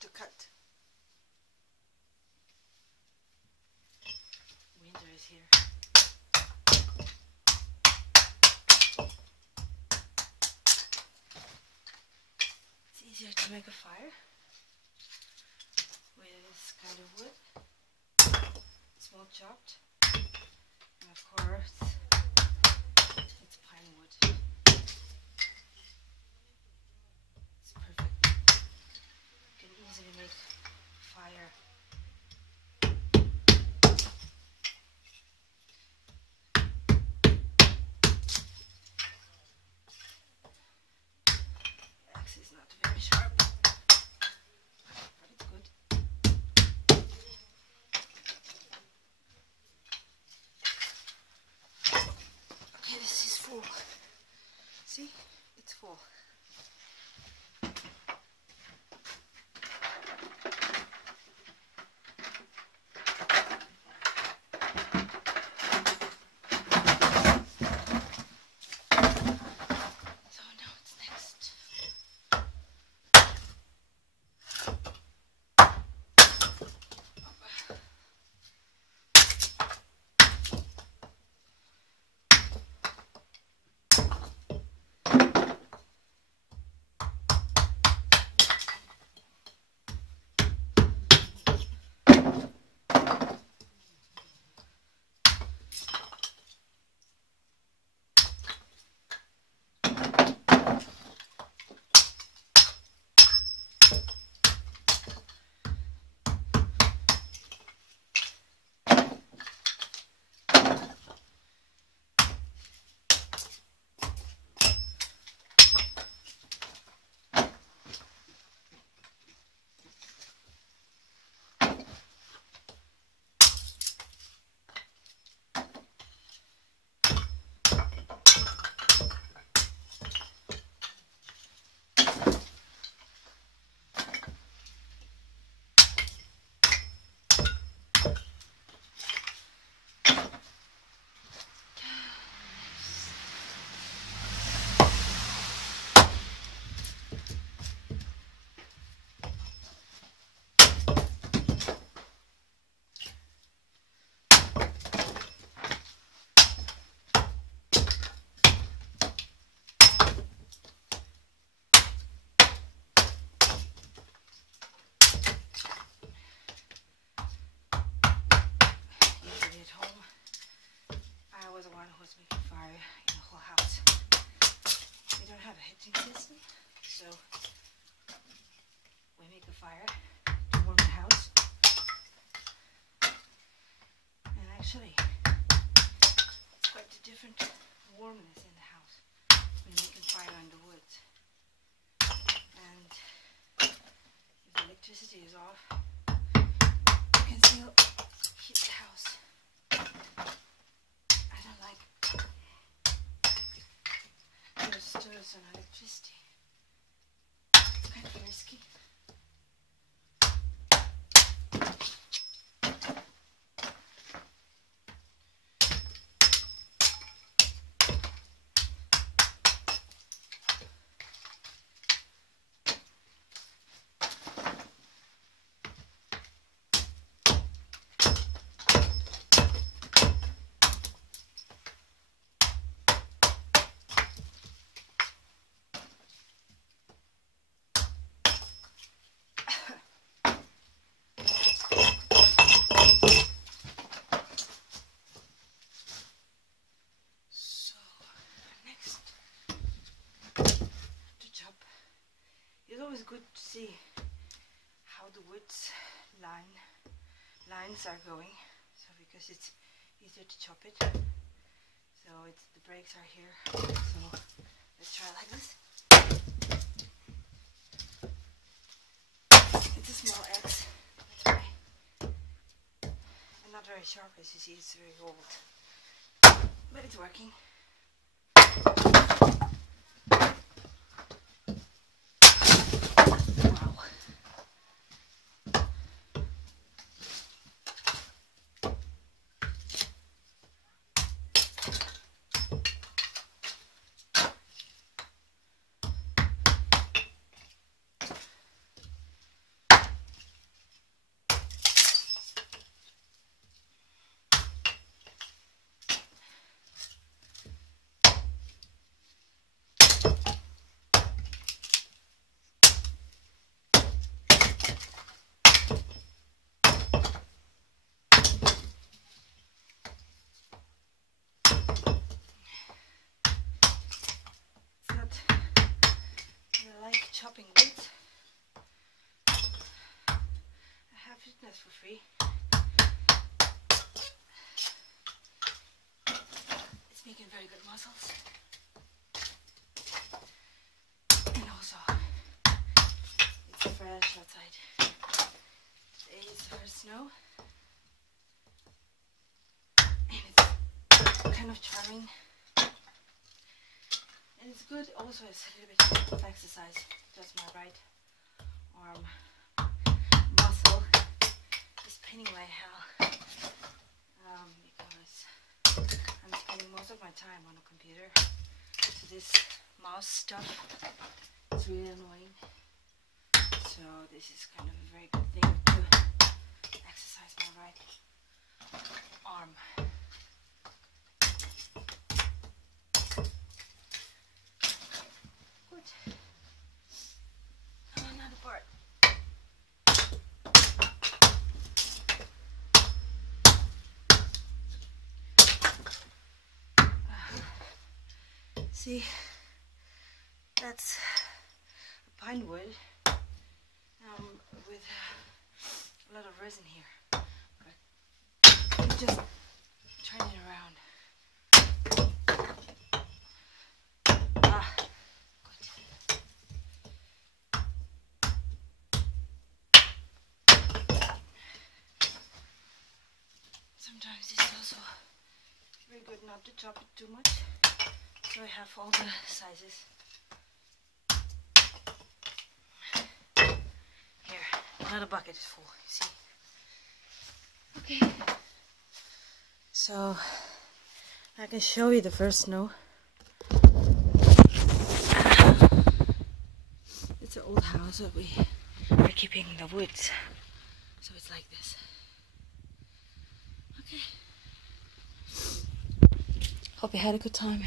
to cut. Winter is here. It's easier to make a fire with this kind of wood, small chopped, and of course it's pine wood. It's perfect. You can easily make fire. The axe is not very sharp, but it's good. Okay, this is full. See? It's full. So now it's next. The one who was making fire in the whole house. We don't have a heating system, so we make a fire to warm the house. And actually, it's quite a different warmness in the house when making fire on the wood. And if the electricity is off, you can still heat the house. Stoves on electricity. It's kind of risky. It's always good to see how the woods lines are going, so because it's easier to chop it. So the breaks are here. So let's try like this. It's a small axe. Let's try. And not very sharp, as you see. It's very old, but it's working. chopping wood. I have fitness for free. It's making very good muscles. And also, it's fresh outside. Today is the first snow. And it's kind of charming. And it's good also as a little bit of exercise. Just my right arm muscle is paining like hell. Because I'm spending most of my time on the computer. So this mouse stuff is really annoying. So this is kind of a very good thing to exercise my right arm. Good. Another part. See, that's a pine wood with a lot of resin here. But you just turn it around. Good. Sometimes it's also very good not to chop it too much. So I have all the sizes. Here, another bucket is full, you see. Okay. So, I can show you the first snow. It's an old house that we are keeping in the woods. So it's like this. Okay. Hope you had a good time.